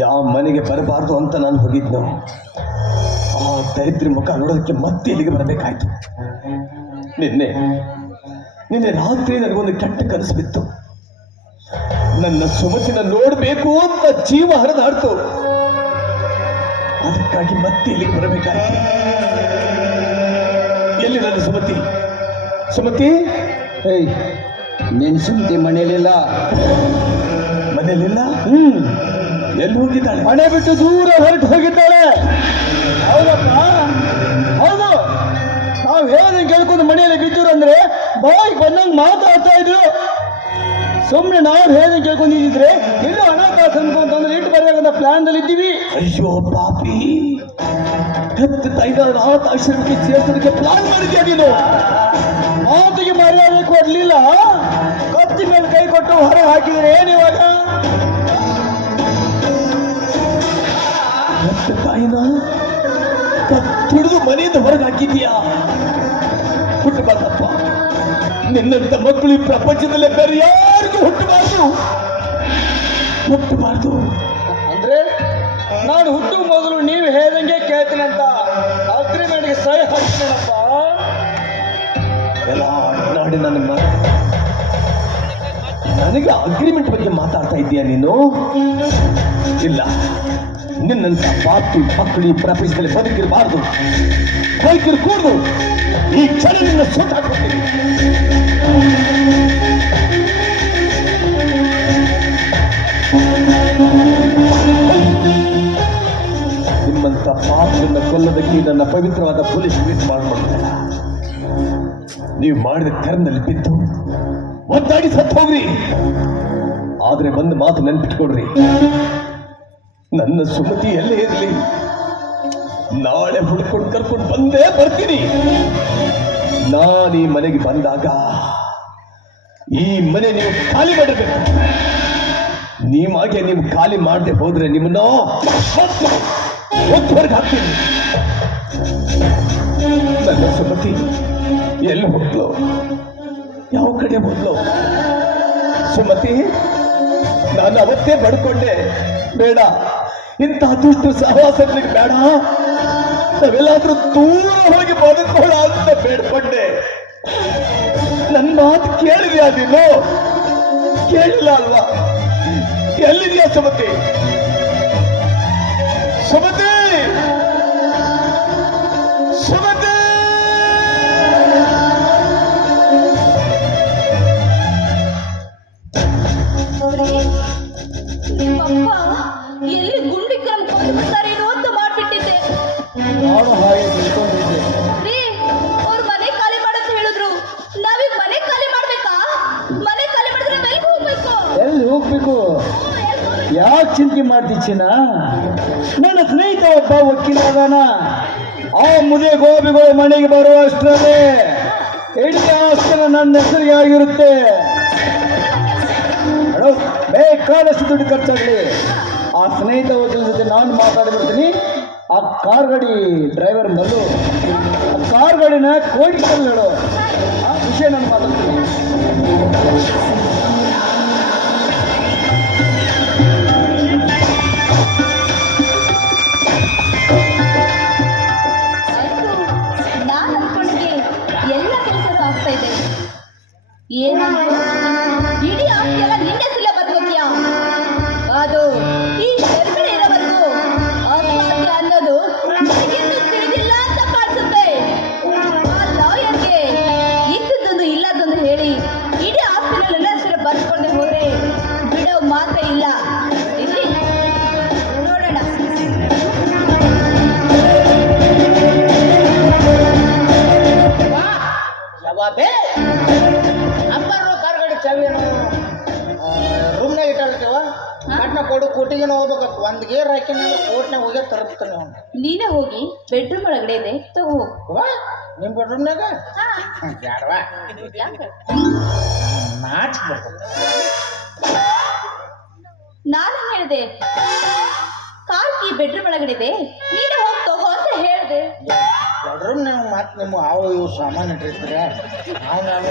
ಯಾವ ಮನೆಗೆ ಬರಬಾರ್ದು ಅಂತ ನಾನು ಹೋಗಿದ್ನು, ಆ ದರಿದ್ರ ಮುಖ ನೋಡೋದಕ್ಕೆ ಮತ್ತೆ ಇಲ್ಲಿಗೆ ಬರಬೇಕಾಯ್ತು. ನಿನ್ನೆ ನಿನ್ನೆ ರಾತ್ರಿ ನನಗೊಂದು ಕೆಟ್ಟ ಕನಸು ಬಿತ್ತು. ನನ್ನ ಸುಮತಿನ ನೋಡಬೇಕು ಅಂತ ಜೀವ ಹರಿದಾಡ್ತು. ಅದಕ್ಕಾಗಿ ಮತ್ತೆ ಇಲ್ಲಿಗೆ ಬರಬೇಕಾಯ್ತು. ಎಲ್ಲಿ ನನ್ನ ಸುಮತಿ? ಸುಮತಿ? ಏಯ್ ನಿನ್ ಸುಮತಿ ಮನೆಯಲ್ಲಿಲ್ಲ ಮನೆಯಲ್ಲಿಲ್ಲ ಹ್ಮ್. ಎಲ್ಲಿ ಹೋಗಿದ್ದಾಳೆ ಮನೆ ಬಿಟ್ಟು ದೂರ ಹೊರಟು ಹೋಗಿದ್ದಾಳೆ. ಹೌದಪ್ಪ? ಹೌದು. ನಾವು ಹೇಳೋದನ್ನ ಕೇಳ್ಕೊಂಡು ಮನೆಯಲ್ಲಿ ಬಿದ್ದರು ಅಂದ್ರೆ ಬಾಯಿ ಬಂದಂಗೆ ಮಾತಾಡ್ತಾ ಇದ್ರು. ಸುಮ್ಮನೆ ನಾವು ಹೇಳೋದನ್ನ ಕೇಳ್ಕೊಂಡಿದ್ರೆ ಎಲ್ಲೋ ಅನಾಥಾಶ್ರಮಕ್ಕೆ ಅಂತಂದ್ರೆ ಇಟ್ಟು ಬರ್ಬೇಕಂತ ಪ್ಲಾನ್ದಲ್ಲಿ ಇದ್ದೀವಿ. ಅಯ್ಯೋ ಪಾಪಿ. ಹತ್ತು ಐದಾರು ನಾಲ್ಕು ಆಶ್ರಮಕ್ಕೆ ಸೇರ್ಸೋದಕ್ಕೆ ಪ್ಲಾನ್ ಮಾಡಿದ್ಯಾ ನೀನು? ಮಾತಿಗೆ ಮರ್ಯಾದೆ ಕೊಡ್ಲಿಲ್ಲ. ಕತ್ತಿ ಮೇಲೆ ಕೈ ಕೊಟ್ಟು ಹೊರಗೆ ಹಾಕಿದ್ರೆ ಏನಿವಾಗ ಹೆತ್ತ ತಾಯಿನ? ತುಡಿದು ಮನೆಯಿಂದ ಹೊರಗೆ ಹಾಕಿದ್ಯಾ? ಹುಟ್ಟಬಾರ್ದಪ್ಪ ನಿನ್ನಂತ ಮಕ್ಕಳು ಈ ಪ್ರಪಂಚದಲ್ಲೇ ಬೇರೆ ಯಾರಿಗೂ ಹುಟ್ಟಬಾರ್ದು ಹುಟ್ಟಬಾರ್ದು ಹೇಳ್ದಂಗೆ ಕೇಳ್ತೀನಂತ. ಅಗ್ರಿಮೆಂಟ್ಗೆ ಸಹಿ ಹಾಕ್ತೀನಪ್ಪ. ಎಲ್ಲ ನಾಡಿ ನನ್ನ ನನಗೆ ಅಗ್ರಿಮೆಂಟ್ ಬಗ್ಗೆ ಮಾತಾಡ್ತಾ ಇದ್ದೀಯಾ ನೀನು? ಇಲ್ಲ. ನಿನ್ನಂತ ಪಾತ್ರಿ ಮಕ್ಕಳು ಈ ಪ್ರಪಂಚದಲ್ಲಿ ಬದುಕಿರಬಾರ್ದು. ಬದುಕಿರು ಕೂಡದು ಈ ಕ್ಷಣ ನಿನ್ನ ಸುಟ್ಟು ಕೊಲ್ಲೋದಕ್ಕೆ ನನ್ನ ಪವಿತ್ರವಾದ ಪೊಲೀಸ್ ಮೀಟ್ ಮಾಡ್ಕೊಂಡಿಲ್ಲ ನೀವು ಮಾಡಿದ ಕರ್ನಲ್ಲಿ ಬಿದ್ದು ಒದ್ದಾಡಿ ಸತ್ತು ಹೋಗ್ರಿ. ಆದ್ರೆ ಒಂದು ಮಾತು ನೆನ್ಪಿಟ್ಕೊಡ್ರಿ ನನ್ನ ಸುಮತಿ ಎಲ್ಲೇ ಇರಲಿ? ನಾಳೆ ಹುಡ್ಕೊಂಡು ಕರ್ಕೊಂಡು ಬಂದೇ ಬರ್ತೀನಿ. ನಾನು ಈ ಮನೆಗೆ ಬಂದಾಗ ಈ ಮನೆ ನೀವು ಖಾಲಿ ಮಾಡಬೇಕು ನೀವಾಗೆ ನೀವು ಖಾಲಿ ಮಾಡದೆ ಹೋದ್ರೆ ನಿಮ್ಮನ್ನ ಹೊರಗೆ ಹಾಕ್ತೀನಿ. ನನ್ನ ಸುಮತಿ, ಎಲ್ಲಿ ಹೋದ್ಲು ಯಾವ ಕಡೆ ಹೋದ್ಲು ಸುಮತಿ, ನಾನು ಅವತ್ತೇ ಬಡ್ಕೊಂಡೆ. ಬೇಡ ಇಂಥ ದುಷ್ಟು ಸಹವಾಸಗಳಿಗೆ ಬೇಡ. ನಾವೆಲ್ಲಾದ್ರೂ ದೂರ ಹೋಗಿ ಬದುಕೋಣ ಅಂತ ಬೇಡ್ಕೊಂಡೆ. ನನ್ನ ಮಾತು ಕೇಳಿದ್ಯಾ ನೀನು? ಕೇಳಿಲ್ಲ ಅಲ್ವಾ? ಎಲ್ಲಿದ್ಯಾ ಸುಮತಿ? ಸುಮತಿ ಚಿಂತೆ ಮಾಡ್ತಿಚ್ಚಿನ ನನ್ನ ಸ್ನೇಹಿತ ಒಬ್ಬ ವಕೀಲ ಅದಾನ. ಆ ಮುದಿ ಗೋಬಿಗಳು ಮನೆಗೆ ಬರುವಷ್ಟರಲ್ಲಿ ಇಡೀ ಆಸ್ತಿನ ನನ್ನ ಹೆಸರಿಗೆ ಆಗಿರುತ್ತೆ. ಬೇಕಾದಷ್ಟು ದುಡ್ಡು ಖರ್ಚಾಗಲಿ. ಆ ಸ್ನೇಹಿತ ವಕೀಲ ಜೊತೆ ನಾನು ಮಾತಾಡ್ಬಿಡ್ತೀನಿ ಆ ಕಾರ್ ಗಾಡಿ ಡ್ರೈವರ್ ಮಲ್ಲು. ಕಾರ್ ಗಾಡಿನ ಕೋಟಿ ಆ ವಿಷಯ ನಾನು ಮಾತಾಡ್ತೀನಿ. ಕೋಟಿಗೆನ ಹೋಗ್ಬೇಕು ಒಂದು ಗೇರ್ ಹಾಕಿ ಕೋಟ್ನಾಗ ಹೋಗಿ ತರಬೇಕು ಅವ್ನು ನೀನೇ ಹೋಗಿ ಬೆಡ್ರೂಮ್ ಒಳಗಡೆ ಇದೆ ತಗೋ. ವಾ ನಿಮ್ಮ ಬೆಡ್ರೂಮ್ನಾಗ ಹಾ. ಬ್ಯಾಡವಾ? ಯಾಕೆ ನಾಚ್ ಬರ್ತದೆ ನಾನು ಹೇಳಿದೆ? ಕಾಲ್ಕಿ ಬೆಡ್ರೂಮ್ ಒಳಗಡೆ ಇದೆ ನೀನು ಹೋಗಿ ತಗೋ ಅಂತ ಹೇಳಿದೆ. ಬೆಡ್ರೂಮ್ ನೀವು ಮತ್ತೆ ನಿಮ್ಮ ಅವು ಇವು ಸಾಮಾನು ಇಟ್ಟಿರ್ತೀರ? ಅವ್ನು ನಾನು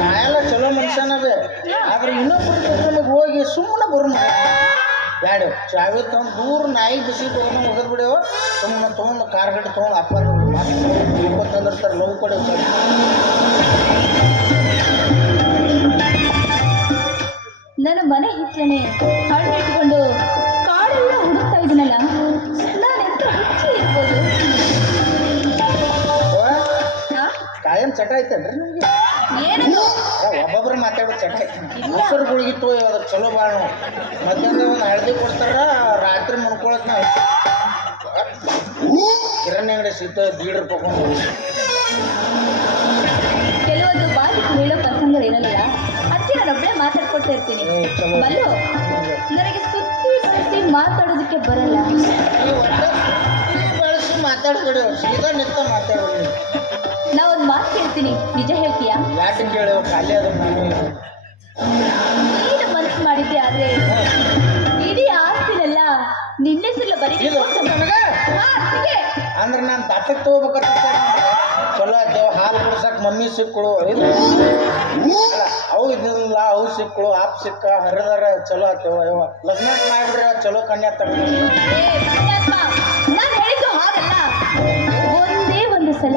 ನಾ ಎಲ್ಲ ಚಲೋ ಮನುಷ್ಯನವೇ ಆದ್ರೆ ಇನ್ನೊಬ್ಬರು ಬೆಡ್ರೂಮಿಗೆ ಹೋಗಿ ಸುಮ್ಮನೆ ಬರು ಬ್ಯಾಡ. ಚಾವಿ ತಗೊಂಡು ದೂರ ನಾಯಿ ಬಿಸಿ ತೊಗೊಂಡು ಮುಗಿದ್ ಬಿಡೋ ಸುಮ್ಮನೆ ತೊಗೊಂಡು ಕಾರ್ ಗಡ್ಡೆ ತೊಗೊಂಡು ಅಪ್ಪ ತಂದಿರ್ತಾರೆ ಲವ್ ಕೊಡಿ. ನನ್ನ ಮನೆ ಹಿತ್ತಲನೆ ಹಣ್ಣು ಇಟ್ಕೊಂಡು ಕಾಡೆಲ್ಲ ಹುಡುಕ್ತಾ ಇದನಲ್ಲ ನಾನು ಎಂತ ಹುಚ್ಚಿ ಇರ್ಬೋದು. ಹಾ? ಕಾಯಂ ಚಟ ಐತೇನ್ರಿ ನಿಮಗೆ? ಒಬ್ಬೊಬ್ರು ಮಾತಾಡೋದು ಚಟ ಮೊಸರು ಗುಳಿಗಿತ್ತು ಅದು ಚಲೋ ಬಾಳ ಮಧ್ಯಾಹ್ನ ಒಂದು ಹಳದಿ ಕೊಡ್ತಾರ ರಾತ್ರಿ ಮುನ್ಕೊಳಕ್ ನಾವು ಕಿರಾಣಿ ಅಂಗಡಿ ಸಿಗ್ತದೆ ದೀಡ್ ರೂಪಾಯಿ ಕೆಲವೊಂದು ಹೇಳೋ ಅದಕ್ಕೆ ಇರ್ತೀನಿ. ನನಗೆ ಸುತ್ತಿ ಸುತ್ತಿ ಮಾತಾಡೋದಕ್ಕೆ ಬರಲ್ಲ. ಬಳಸಿ ಮಾತಾಡ್ಬೇಡಿ ಸೀದಾ ನಿಂತ ಮಾತಾಡ್ಬೇಡಿ ನಾ ಒಂದು ಮಾತು ಕೇಳ್ತೀನಿ ನಿಜ ಹೇಳ್ತೀಯಾ? ಯಾಕೆ ಕೇಳಿ ಖಾಲಿ ಅದ ನಾನು ಮನಸ್ಸು ಮಾಡಿದ್ದೆ ಆದ್ರೆ ಇಡೀ ಆಸ್ತಿನೆಲ್ಲ ನಿನ್ನ ಹೆಸರಲ್ಲ ಬರೀ. ಅಂದ್ರೆ ನಾನು ದತ್ತಕ್ಕೆ ತಗೋಬೇಕಂತ ಚಲೋ ಆಯ್ತೇವ ಹಾಲು ಕುಡ್ಸಕ್ ಮಮ್ಮಿ ಸಿಕ್ಕಳು. ಅವು ಇದ್ದಿಲ್ಲ ಅವು ಸಿಕ್ಕಳು ಆಪ್ ಸಿಕ್ಕ ಹರಿದಾರ ಚಲೋ ಆಯ್ತೇವ ಅಯ್ಯೋ ಲಗ್ನ ಮಾಡಿದ್ರೆ ಚಲೋ ಕನ್ಯಾ ತಗೊಂಡು ಸಲ.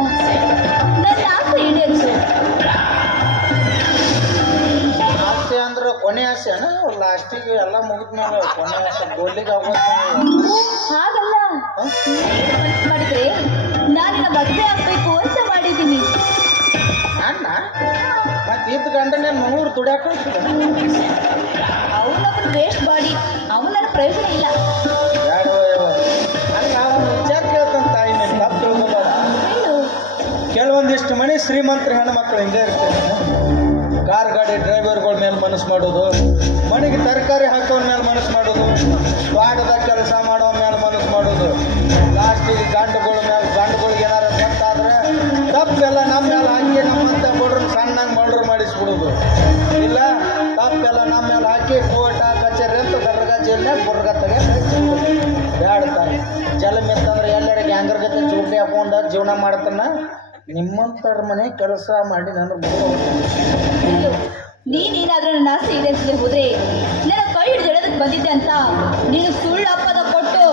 ನನ್ನ ಆಸೆ ಈಡೇರಿಸು. ಆಸೆ ಅಂದ್ರೆ ಕೊನೆ ಆಸೆನ ಲಾಸ್ಟಿಗೆ ಎಲ್ಲ ಮುಗಿದ್ಮೇಲೆ ಕೊನೆ ಆಸೆ ಗೋಲಿಗೆ ಹಾಗಲ್ಲ. ಮನಸ್ಸು ಮಾಡಿದ್ರೆ? ನಾನಿನ ಮದುವೆ ಆಗ್ಬೇಕು ಅಂತ ಮಾಡಿದ್ದೀನಿ. ಅಣ್ಣ ಮತ್ತೆ ಇದ್ದ ಗಂಡನೇ ಮಂಗಳೂರು ದುಡ್ಯಾಕ ಅವನೊಬ್ಬನ ವೇಸ್ಟ್ ಬಾಡಿ ಅವನ ಪ್ರಯೋಜನ ಇಲ್ಲ. ಕೆಲವೊಂದಿಷ್ಟು ಮನೆ ಶ್ರೀಮಂತರ ಹೆಣ್ಮಕ್ಳು ಹಿಂಗೆ ಇರ್ತಾರೆ. ಕಾರ್ ಗಾಡಿ ಡ್ರೈವರ್ಗಳ ಮೇಲೆ ಮನಸ್ಸು ಮಾಡೋದು, ಮನೆಗೆ ತರಕಾರಿ ಹಾಕೋನ್ ಮೇಲೆ ಮನಸ್ಸು ಮಾಡೋದು ಸ್ವಾಗತ ಕೆಲಸ ಮಾಡೋ ಮೇಲೆ ಮನಸ್ಸು ಮಾಡೋದು. ಲಾಸ್ಟಿಗೆ ಗಂಡುಗಳ ಮೇಲೆ ಗಂಡುಗಳಿಗೆ ಏನಾರ ಗೊತ್ತಾದ್ರೆ ತಪ್ಪೆಲ್ಲ ನಮ್ಮ ಮೇಲೆ ಹಾಕಿ ನಮ್ಮಂತ ಬಡ್ರು ಸಣ್ಣಂಗೆ ಮರ್ಡ್ರ್ ಮಾಡಿಸ್ಬಿಡೋದು. ಇಲ್ಲ, ತಪ್ಪೆಲ್ಲ ನಮ್ಮ ಮೇಲೆ ಹಾಕಿ ಕೋಟ ಕಚೇರಿ ಅಂತ ದರ್ಗ ಜೈಲ್ನಾಗ ಬುರ್ಗ ತೆಗೆದು ಬ್ಯಾಡ್ತಾರೆ ಜಲ ಮೆತ್ತಂದ್ರೆ ಎಲ್ಲರ ಗ್ಯಾಂಗರ್ ಜೊತೆ ಚೂಟಿ ಹಾಕೊಂಡ ಜೀವನ ಮಾಡ್ತಾನ. ನಿಮ್ಮಂತರ ಮನೆ ಕೆಲಸ ಮಾಡಿ ನಾನು ನೀನೇನಾದ್ರೂ ನನ್ನ ಆಸೆ ಈಡೇರಿಸದೆ ಹೋದ್ರೆ ನನ್ನ ಕೈ ಹಿಡಿದು ಹೇಳೋದಕ್ಕೆ ಬಂದಿದ್ದೆ ಅಂತ. ನೀನು ಸುಳ್ಳು ಅಪ್ಪದ ಕೊಟ್ಟು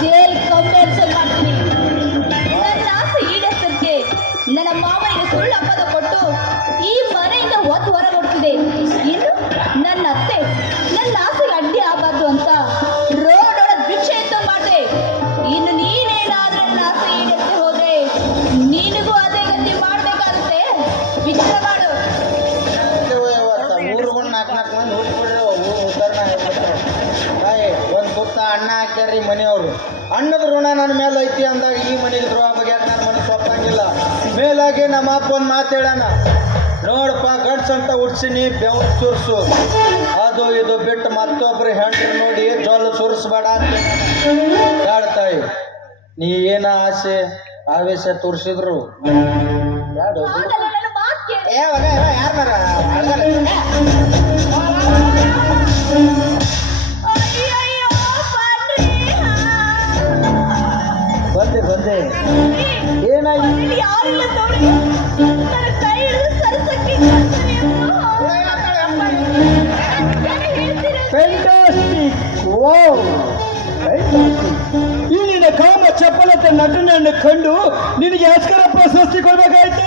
ಜೇಲ್ ಕಮ್ಮಿ ಮಾಡ್ತೀನಿ. ನನ್ನ ಆಸೆ ಈಡೇರಿಸೋದಕ್ಕೆ ನನ್ನ ಮಾವನಿಗೆ ಸುಳ್ಳು ಅಪ್ಪದ ಕೊಟ್ಟು ಈ ಮನೆಯಿಂದ ಒತ್ತು ಹೊರ ಕೊಡ್ತಿದೆ ಇನ್ನು ನನ್ನ ಅತ್ತೆ ನನ್ನ ಆಸೆಗೆ ಅಪ್ಪ ಒಂದು ಮಾತು ಹೇಳೋಣ. ನೋಡಪ್ಪ, ಗಂಡ್ಸ್ ಅಂತ ಉಡ್ಸಿನಿ ಬೆವ್ ಸುರ್ಸು. ಅದು ಇದು ಬಿಟ್ಟು ಮತ್ತೊಬ್ಬರು ಹೆಣ್ಣು ನೋಡಿ ಜೊಲ್ಲು ಸುರಿಸ್ಬೇಡ ಅಂತ ಹೇಳ್ತಾಯಿ ನೀ ಏನ ಆಸೆ? ಆವೇಶ ತೋರಿಸಿದ್ರು? ಯಾರ ವಾವ್ ಈ ನಿನ್ನ ಕಾಮ ಚಪ್ಪಲತೆ ನಟನನ್ನು ಕಂಡು ನಿನಗೆ ಆಸ್ಕರ ಪ್ರಶಸ್ತಿ ಕೊಡ್ಬೇಕಾಯ್ತು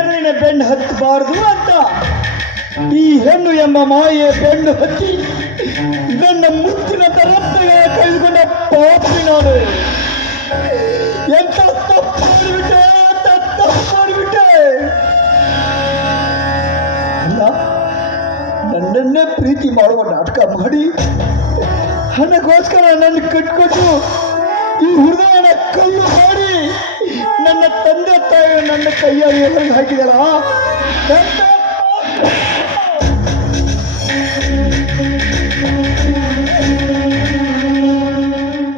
ಹೆಣ್ಣಿನ ಬೆಣ್ಣು ಹತ್ತಬಾರದು ಅಂತ. ಈ ಹೆಣ್ಣು ಎಂಬ ಮಾಯೆ ಬೆಣ್ಣು ಹತ್ತಿ ನನ್ನ ಮುತ್ತಿನ ತರಪ್ಪೆಯ ಕೈಗೊಂಡ ಪಾಪಿ ನಾನು. ಎಂತ ಮಾಡಿಬಿಟ್ಟೆ ನನ್ನನ್ನೇ ಪ್ರೀತಿ ಮಾಡುವ ನಾಟಕ ಮಾಡಿ ಹಣಕ್ಕೋಸ್ಕರ ನನ್ನ ಕಟ್ಕೊಟ್ಟು ಈ ಹೃದಯನ ಕಲ್ಲು ಮಾಡಿ. ನನ್ನ ತಂದೆ ತಾಯಿ ನನ್ನ ಕೈಯಲ್ಲಿ ಹೊರಗೆ ಹಾಕಿದಾರ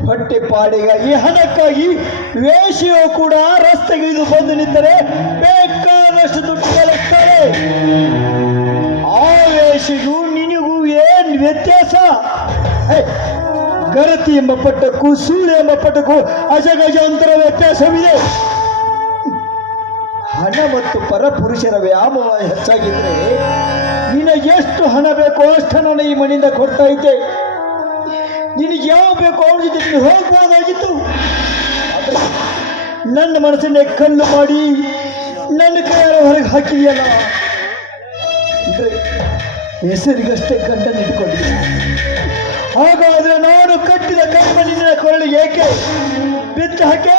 ಹೊಟ್ಟೆ ಪಾಡಿಗಾಗಿ ಹಣಕ್ಕಾಗಿ ವೇಷಿಯು ಕೂಡ ರಸ್ತೆಗಿಳಿದು ಬಂದು ನಿಂತರೆ ಬೇಕಾದಷ್ಟು ದುಡ್ಡು ಕಲಿಸ್ತಾರೆ ಆ ವೇಷಿಗೂ ನಿನಗೂ ಏನ್ ವ್ಯತ್ಯಾಸ? ಗರತಿ ಎಂಬ ಪಟ್ಟಕ್ಕೂ ಸುಳ್ಳು ಎಂಬ ಪಟ್ಟಕ್ಕೂ ಅಜಗಜಾಂತರ ವ್ಯತ್ಯಾಸವಿದೆ. ಹಣ ಮತ್ತು ಪರಪುರುಷರ ವ್ಯಾಮೋಹ ಹೆಚ್ಚಾಗಿದ್ರೆ ನಿನಗೆ ಎಷ್ಟು ಹಣ ಬೇಕೋ ಅಷ್ಟು ಹಣ ಈ ಮಣ್ಣಿಂದ ಕೊಡ್ತಾ ಇದ್ದೆ. ನಿನಗೆ ಯಾವ ಬೇಕೋ ಅವ್ರ ಜೊತೆ ನೀನು ಹೋಗ್ಬೋದಾಗಿತ್ತು. ನನ್ನ ಮನಸ್ಸನ್ನೇ ಕಲ್ಲು ಮಾಡಿ ನನ್ನ ಕೈಯಾರ ಹೊರಗೆ ಹಾಕಿದೆಯಲ್ಲ. ಹೆಸರಿಗಷ್ಟೇ ಕಂಡನ್ನು ಇಟ್ಕೊಂಡಿದ್ದೆ. ಹಾಗಾದ್ರೆ ನಾನು ಕಟ್ಟಿದ ಕರ್ಮ ನಿನ್ನ ಕೊರಳಿಗೆ ಏಕೆ? ಬಿತ್ತು ಹಾಕೇ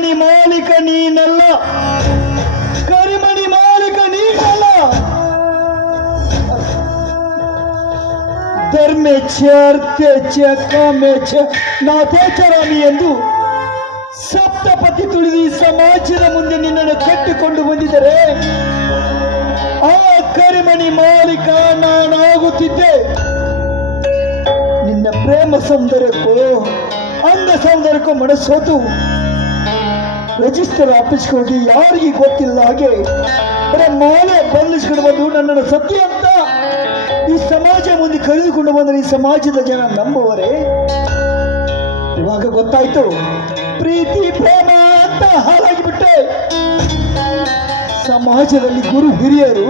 ಕರಿಮಣಿ ಮಾಲೀಕ ನೀನಲ್ಲ. ಕರಿಮಣಿ ಮಾಲೀಕ ನೀನಲ್ಲ. ಧರ್ಮೇಚ್ಛ ಅರ್ಥೇಚ್ಛ ಕಾಮೇಚ್ಛ ನಾಥೇಚರಾಮಿ ಎಂದು ಸಪ್ತಪತಿ ತುಳಿದು ಸಮಾಜದ ಮುಂದೆ ನಿನ್ನನ್ನು ಕಟ್ಟಿಕೊಂಡು ಬಂದಿದ್ದರೆ. ಆ ಕರಿಮಣಿ ಮಾಲೀಕ ನಾನಾಗುತ್ತಿದ್ದೆ. ನಿನ್ನ ಪ್ರೇಮ ಸೌಂದರ್ಯಕ್ಕೂ ಅಂದ ಸೌಂದರ್ಯಕ್ಕೂ ಮನಸ್ಸೋತು. ರಿಜಿಸ್ಟರ್ ಆಫೀಸ್ಗೆ ಹೋಗಿ ಯಾರಿಗೆ ಗೊತ್ತಿಲ್ಲ ಹಾಗೆ ಬರೀ ಮಾಲೆ ಬಂದಿಸ್ಕೊಂಡು ಬಂದು ನನ್ನನ್ನು ಸತ್ಯ ಅಂತ ಈ ಸಮಾಜ ಮುಂದೆ ಕರೆದುಕೊಂಡು ಬಂದರೆ ಈ ಸಮಾಜದ ಜನ ನಂಬುವರೇ ಇವಾಗ ಗೊತ್ತಾಯ್ತು, ಪ್ರೀತಿ, ಪ್ರೇಮ ಅಂತ ಹಾಳಾಗಿಬಿಟ್ಟೆ. ಸಮಾಜದಲ್ಲಿ ಗುರು ಹಿರಿಯರು,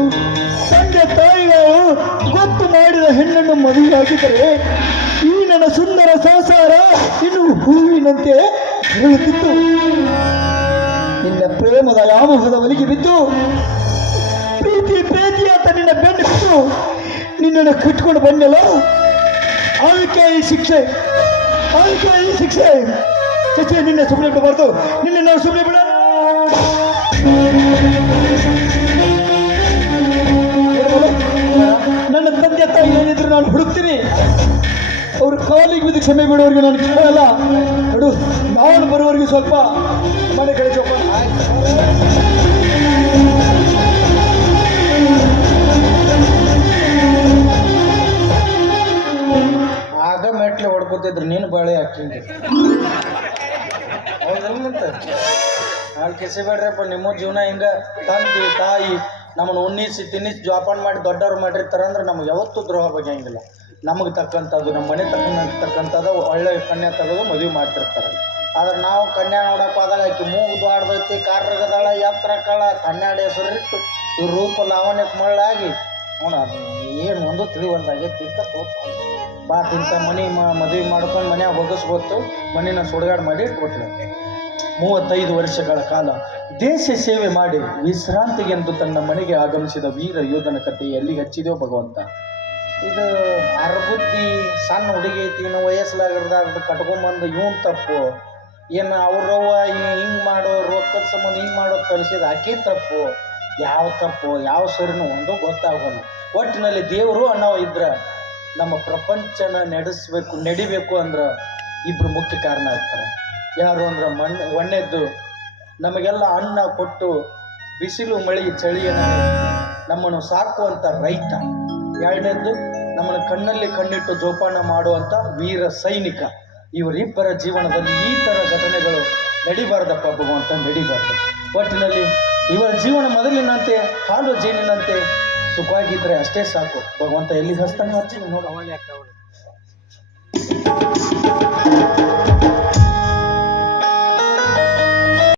ತಂದೆ ತಾಯಿಗಳು ಗೊತ್ತು ಮಾಡಿದ ಹೆಣ್ಣನ್ನು ಮದುವೆಯಾಗಿದ್ದರೆ ಈ ನನ್ನ ಸುಂದರ ಸಂಸಾರ ಇನ್ನು ಹೂವಿನಂತೆ ಹೇಳುತ್ತಿತ್ತು ನಿನ್ನ ಪ್ರೇಮದ ವ್ಯಾಮೋಹದ ಒಲಿಗೆ ಬಿದ್ದು, ಪ್ರೀತಿ ಪ್ರೀತಿ ಅಂತ ನಿನ್ನ ಬೆನ್ನು ಬಿದ್ದು ನಿನ್ನನ್ನು ಕಟ್ಕೊಂಡು ಬಂದಲ್ಲ? ಅದಕ್ಕೆ ಈ ಶಿಕ್ಷೆ, ಅದಕ್ಕೆ ಈ ಶಿಕ್ಷೆ. ಚಚೆ ನಿನ್ನೆ ಸುಮ್ಮನೆ ಬಿಡಬಾರ್ದು ನಿನ್ನೆ ನಾವು ಸುಮ್ಮನೆ ಬಿಡ ನನ್ನ ತಂದೆ ತಾಯಿ ಏನಿದ್ರು ನಾನು ಹುಡುಕ್ತೀನಿ. ಅವ್ರ ಕಾಲಿಗೆ ಬಿದ್ದು ಕ್ಷಮೆ ಬಿಡೋರಿಗೆ ನಾನು ಕೇಳಲ್ಲ. ನೋಡು, ನಾನು ಬರೋರಿಗೆ ಸ್ವಲ್ಪ ಮನೆ ಸ್ವಲ್ಪ ಆಗ ಮೆಟ್ಲೆ ಹೊಡ್ಕೊತಿದ್ರು, ನೀನು ಬಾಳೆ ಹಾಕಿಂಗೆ. ಹೌದಲ್ಲಂತ ನಾಳೆ ಕೆಸಿಬೇಡ್ರಪ್ಪ ನಿಮ್ಮ ಜೀವನ ಹಿಂಗ. ತಂದೆ, ತಾಯಿ, ನಮ್ಮನ್ನು ಉಣ್ಣಿಸಿ, ತಿನ್ನಿಸಿ, ಜೋಪಾನ ಮಾಡಿ ದೊಡ್ಡವ್ರು ಮಾಡಿರ್ತಾರೆ ಅಂದ್ರೆ ನಮ್ಗೆ ಯಾವತ್ತೂ ದ್ರೋಹ ಬಗೆಯಂಗಿಲ್ಲ. ನಮಗೆ ತಕ್ಕಂಥದ್ದು ನಮ್ಮ ಮನೆ ತಕ್ಕ ತಕ್ಕಂಥದ್ದು, ಒಳ್ಳೆ ಕನ್ಯಾ ತೆಗೆದು ಮದುವೆ ಮಾಡ್ತಿರ್ತಾರೆ. ಆದ್ರೆ ನಾವು ಕನ್ಯಾ ನೋಡಕ್ಕೆ ಹೋದಾಗ ಆಕಿ ಮೂಗು ದಾಡ್ದೈತಿ ಕಾರ್ರಗದಾಳ ಎತ್ತರ ಕಳ ಹೆಸರು ಹೆಸರಿಟ್ಟು ಇವ್ರ ರೂಪ ಲಾವಣ್ಯಕ್ಕೆ ಮಳ್ಳಾಗಿ. ನೋಡ, ಏನು ಒಂದು ತಿಳಿವಲ್ದಾಗೈತಿ ಬಾ, ತಿಂತ, ಮನೆ ಮದುವೆ ಮಾಡ್ಕೊಂಡು ಮನ್ಯಾಗ ಒಗಸ್ಕೊತ್ತು ಮನೆನ ಸುಡುಗಾಡು ಮಾಡಿ ಇಟ್ಬಿಟ್ರು ಮೂವತ್ತೈದು ವರ್ಷಗಳ ಕಾಲ ದೇಶ ಸೇವೆ ಮಾಡಿ ವಿಶ್ರಾಂತಿಗೆಂದು ತನ್ನ ಮನೆಗೆ ಆಗಮಿಸಿದ ವೀರ ಯೋಧನ ಕಥೆ ಎಲ್ಲಿ ಹಚ್ಚಿದೆಯೋ ಭಗವಂತ. ಇದು ಅರ್ಬುದ್ದಿ ಸಣ್ಣ ಹುಡುಗಿ ಐತಿ, ಇನ್ನು ವಯಸ್ಸಲಾಗಿರ್ದಾರ್ದು ಕಟ್ಕೊಂಬಂದು ಇವನ್ ತಪ್ಪು. ಏನು ಅವ್ರವ್ವ ಹಿಂಗೆ ಮಾಡೋ, ರೊಕ್ಕದ ಸಂಬಂಧ ಹಿಂಗೆ ಮಾಡೋ ಕಲಿಸಿದ ಆಕೆ ತಪ್ಪು. ಯಾವ ತಪ್ಪು, ಯಾವ ಸರಿನು ಒಂದು ಗೊತ್ತಾಗೋನು ಒಟ್ಟಿನಲ್ಲಿ ದೇವರು ಅನ್ನೋ ಇದ್ರ ನಮ್ಮ ಪ್ರಪಂಚನ ನಡೆಸಬೇಕು, ನಡಿಬೇಕು ಅಂದ್ರೆ ಇಬ್ರು ಮುಖ್ಯ ಕಾರಣ ಆಗ್ತಾರೆ. ಯಾರು ಅಂದ್ರೆ ಮಣ್ಣು ಒಣ್ಣೆದ್ದು ನಮಗೆಲ್ಲ ಅನ್ನ ಕೊಟ್ಟು ಬಿಸಿಲು, ಮಳೆ, ಚಳಿಯನ್ನು ನಮ್ಮನ್ನು ಸಾಕುವಂಥ ರೈತ. ಎರಡನೇದ್ದು, ನಮ್ಮನ್ನು ಕಣ್ಣಲ್ಲಿ ಕಣ್ಣಿಟ್ಟು ಜೋಪಾನ ಮಾಡುವಂಥ ವೀರ ಸೈನಿಕ. ಇವರಿಬ್ಬರ ಜೀವನದಲ್ಲಿ ಈ ಥರ ಘಟನೆಗಳು ನಡಿಬಾರ್ದಪ್ಪ ಭಗವಂತ ನಡಿಬಾರ್ದು ಒಟ್ಟಿನಲ್ಲಿ ಇವರ ಜೀವನ ಮೊದಲಿನಂತೆ, ಹಾಲು ಜೇನಿನಂತೆ ಸುಖವಾಗಿದ್ದರೆ ಅಷ್ಟೇ ಸಾಕು. ಭಗವಂತ ಎಲ್ಲಿ ಹಸ್ತಾನೆ ಹಚ್ಚಿ ನೋಡು.